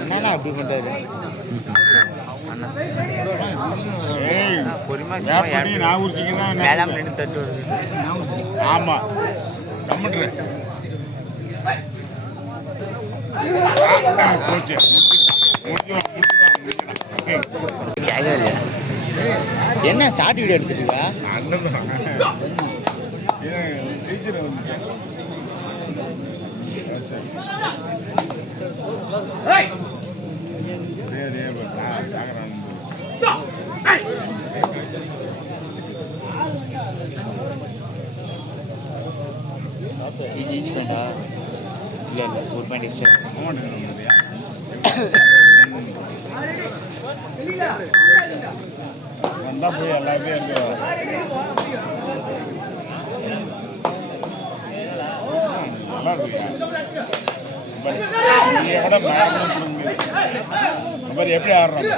என்னண்ணா அப்படி பண்ணுறாரு வேளாண் தட்டு வருது. ஆமாம் கம்மிட்டு போச்சு என்ன ஷார்ட் வீடியோ எடுத்துருக்கா? இது ஈச் பண்ணா இல்லை இல்லை ஒரு பாயிண்ட் எக்ஸ்ட்ரா வந்தால் போய் எல்லாமே இருக்கு. நல்லா இருக்கு மாதிரி எப்படி ஆடுறாங்க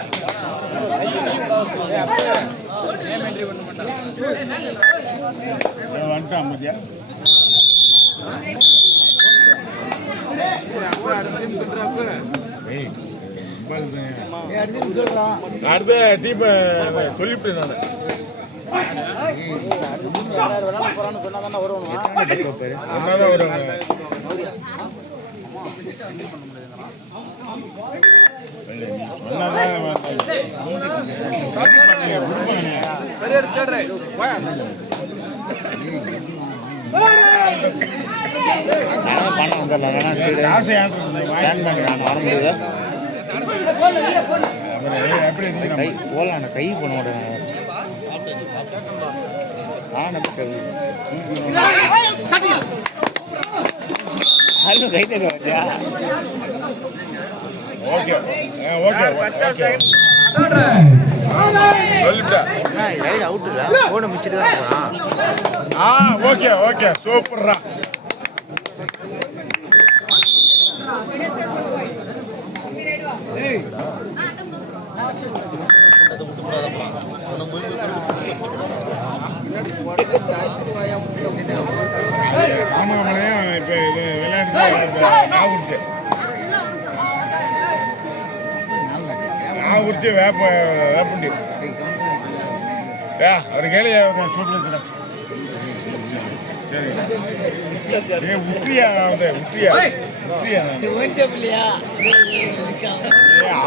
வந்துட்டான் மதியா அடுத்த டீம் சொல்லிவிட்டு நான் ஒன்னாதான் வருவாங்க. பணம் வந்துடலாம் வர முடியுதா? கை போகலாம் கை பண்ண விடுறேன். கை தர வரியா? ஓகே ஓகே அவுட்டுல போன மிச்சிட்டு தான் போறான். ஓகே ஓகே சூப்பர்ரா. ஆமாமலையும் இப்போ இது விளையாட்டு நான் உரிச்சு வேப்பண்டி அவர் கேள்வி சூப்பர் வச்சுறேன். சரி உத்தியா உத்தியா உத்தியா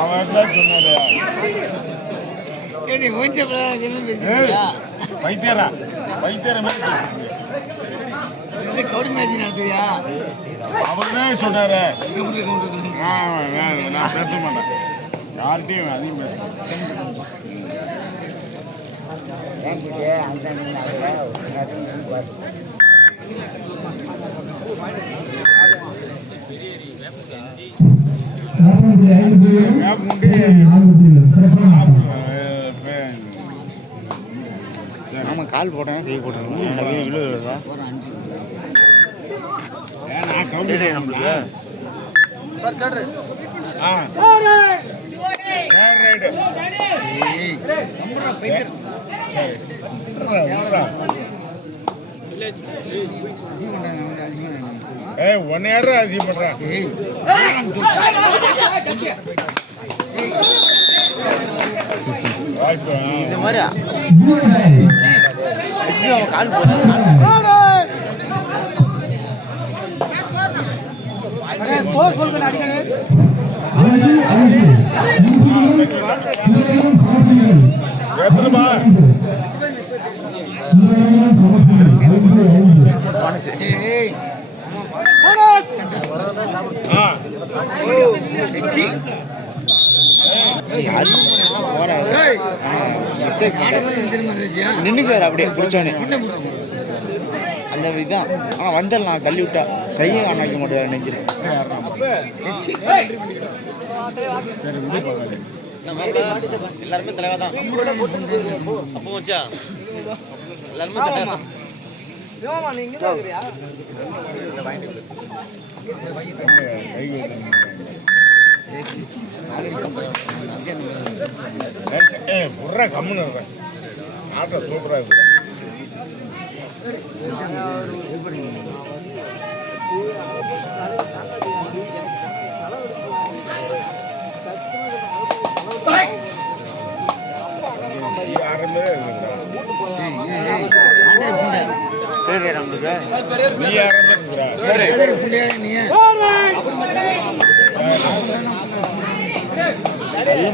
அவன் தான் சொன்னாரு வைத்தியரா வைத்தியர அவர் தான் சொன்னாரு. நான் பேச மாட்டேன் யார்கிட்டையும் அதிகம் பேச மாட்டேன். ஆமாம் கால் போட்டேன் கை போட்டேன் விழுதா நம்மளுக்கு ஒன்னு யாரு அதிகம் பண்றான். இந்த மாதிரி கால் போட்டேன். நின்னுக்காரு அப்படியே பிடிச்சோன்னு அந்த இதுதான். வந்துடலாம் தள்ளி விட்டா கையும் ஆனாக்க மாட்டேன் நெஞ்சில். எல்லாருமே தலைவா தான் அப்போ வச்சா எல்லாருமே தலைவா. கம்முன்னு இருக்கேன் ஆட்டம் சூப்பராக இருக்குது.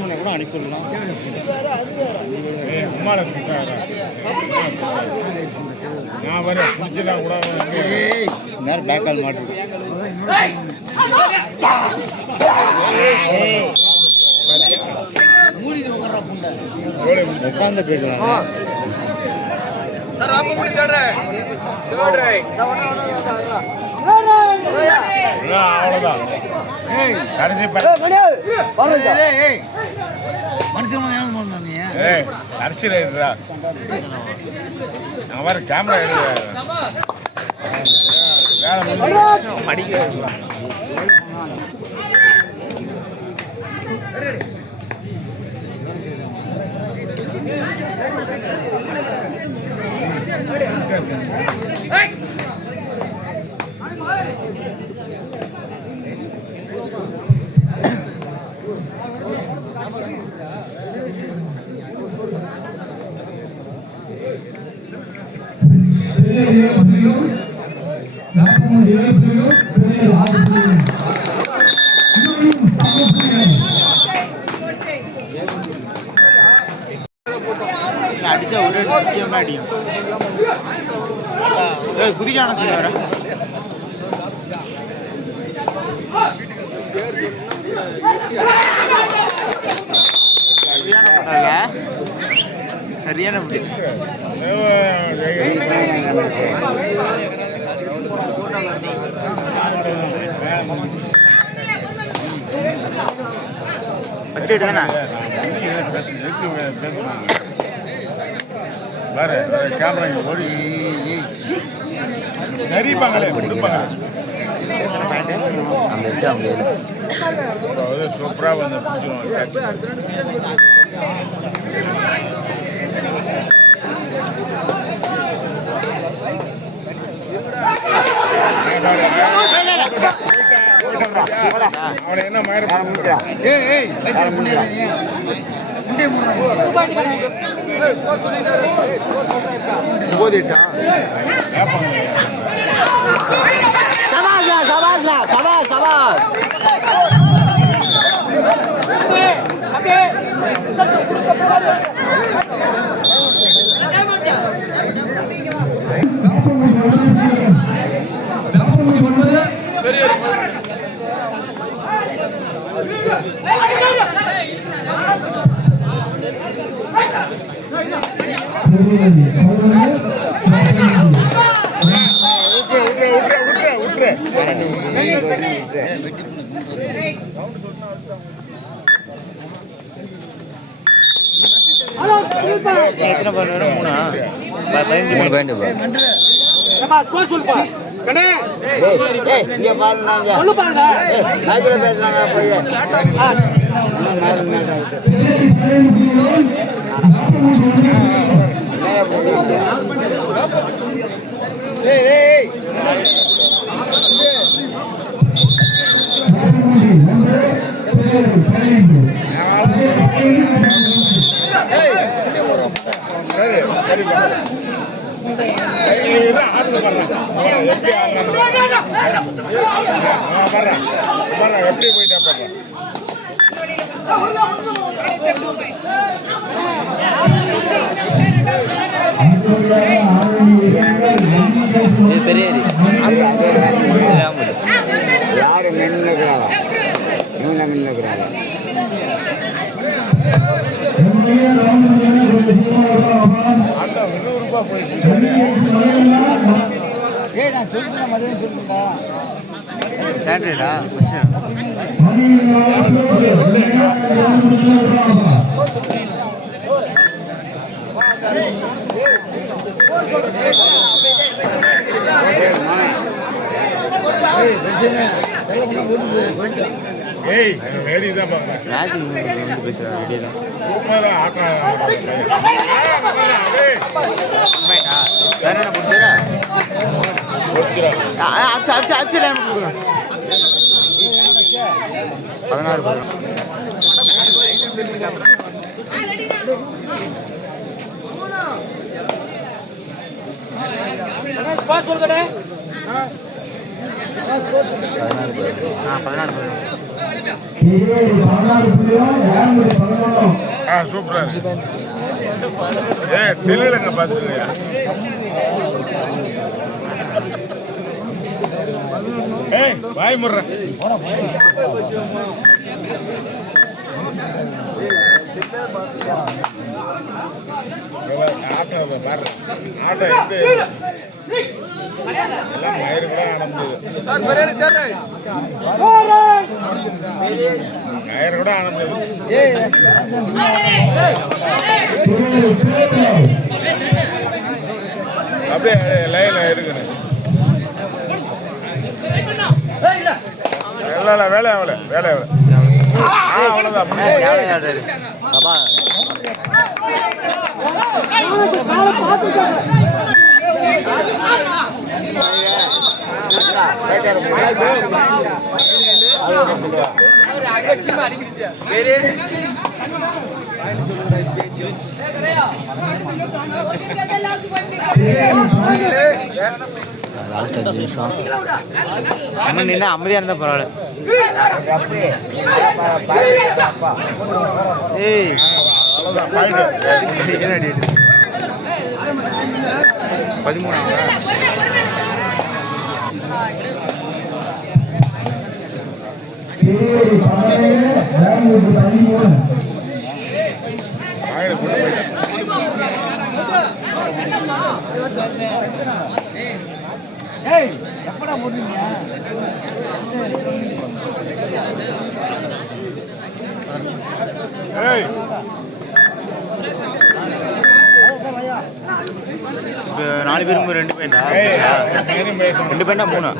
நீ கூட அனுப்பிடலாம். உமால நான் வர பிடிச்சா கூட நேரம் பேக் கால் மாட்டு உட்கார்ந்து போயிருக்கலாம். அவ்வளவுதான் கடைசி கடைசி ரைடரா நான் வர கேமரா வேலை படிக்க அடிச்சா ஒரு முக்கியமாக அடியும். குதிக்கான சொல்லுவார சரியான முடியும். ஃபர்ஸ்ட் எய்ட் தானே வேற கேமரா ஓடி சரிப்பாங்களே கொடுப்பாங்க. சூப்பராக வந்து அவனை என்ன மயிர போதிட்டா சபாஸ்லா சபாஸ்லா சபாஸ் சபாஸ் எத்தனை பாயிண்ட் வரும்? 3 பாயிண்ட். எப்படி போயிட்டா பாருங்க. பெரிய யாரு மின்னுக்கிறாங்க இவங்க மின்னுக்கிறாங்க. சாட்டர்டேடா ஏய் ரெடி தான் பாருங்க மேட்ச் வந்து பேசுகிறேன் ரெடி தான் சூப்பரா ஆட்டம் வேற என்ன பிடிச்சிடா அடிச்சு அடிச்சு அடிச்சு கொடுங்க 16 போதும் சூப்பரா செல்லுங்க பார்த்துருக்கியா ஏய் வாய் முடுற ஆட்டம் பாரு ஆட்டம் எப்படி எல்லாம் மயிறு கூட ஆனந்தது மயிறு கூட ஆனந்தது அப்படியே லைன்ல இருக்குன்னு இல்லை வேலை ஆகல வேலை ஆகல அவ்வளோதான் அண்ணன் நின்று அமைதியாக இருந்தால் பரவாயில்ல ஏய் அவ்வளோதான் 4 பேரும் 2 பாயிண்டா 2 பாயிண்டா 3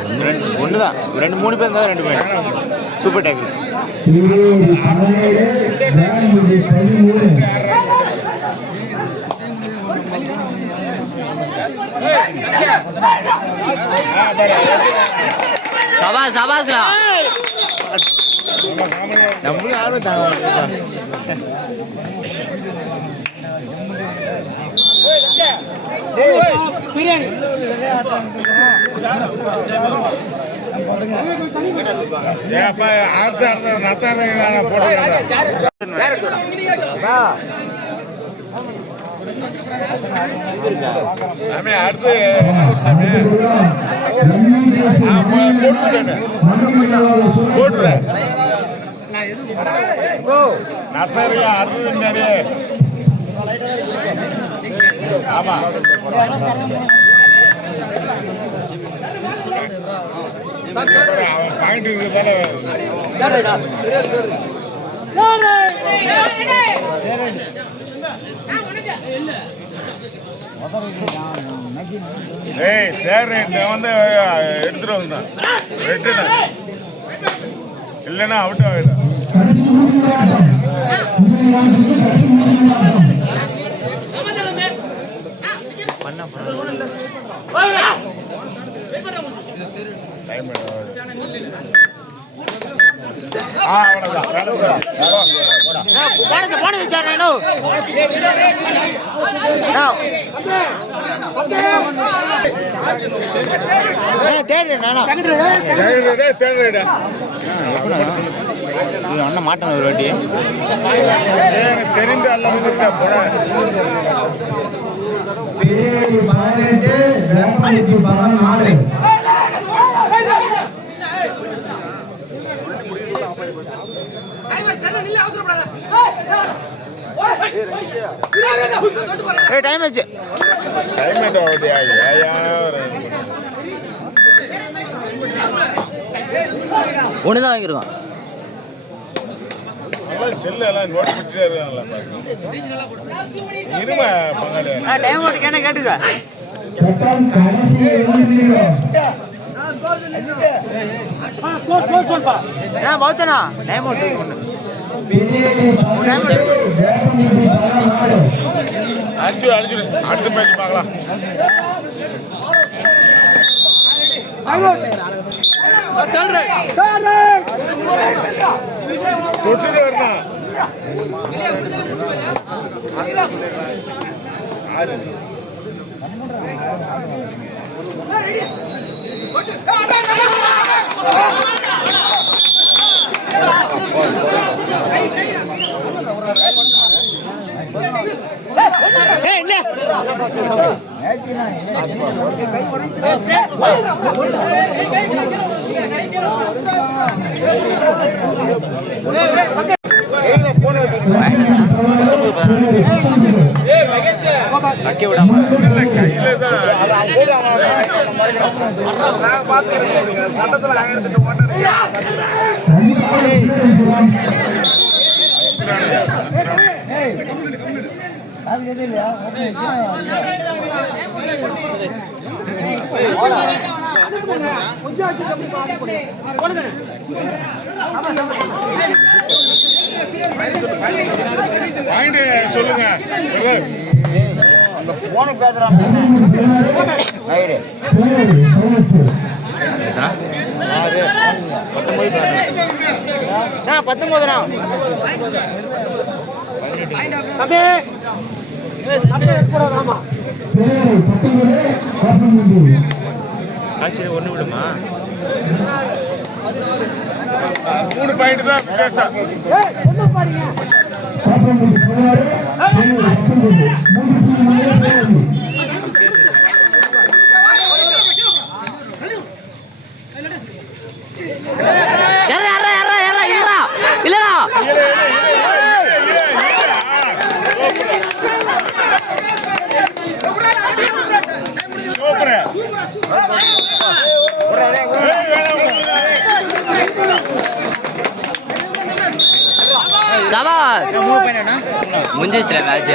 1 தான் 3 பேர் இருந்தால் 2 பாயிண்ட் சூப்பர் டேக்கிள் சபாஸ் சபாஸ்ரா நம்மளும் ஆர்வம் தாங்க பிரியாணி அடுத்து போட்டுறேன் நத்தாரியா அடுத்தது நிறைய ஆமா அவன் பாயிண்ட் இருக்கிறதால ஏய் தேர் வந்து எடுத்துட்டு வந்தான் ரெட்டுண்ணா இல்லைன்னா அவுட் ஆகிடும் அண்ணன் மாட்டேன் ஒரு வாட்டி தெரிந்து அல்ல டைம் ஆச்சு ஒண்ணுதான் வாங்கிருக்கோம் செல்லு எல்லாம் நோட் பண்ணிட்டே இருக்காங்களா இருமா பங்காளி டைம் ஓட்டுக்கு என்ன கேட்டுக்க பௌத்தனா டைமண்ட் அடுத்த மேட்ச் பார்க்கலாம். தொட்டுட்டு வரணும். அக்கே விடாம கையில தான் சட்டத்தில் 1008 பாயிண்ட் சொல்லுங்க. அந்த போன பேசுறான் ஐரே 6 19 19 சரி ஒன்று விடுமா 3 பாயிண்ட் தான் வித்தியாசம். இல்லடா சபாஸ் முடிஞ்சிச்சுல மேட்ச்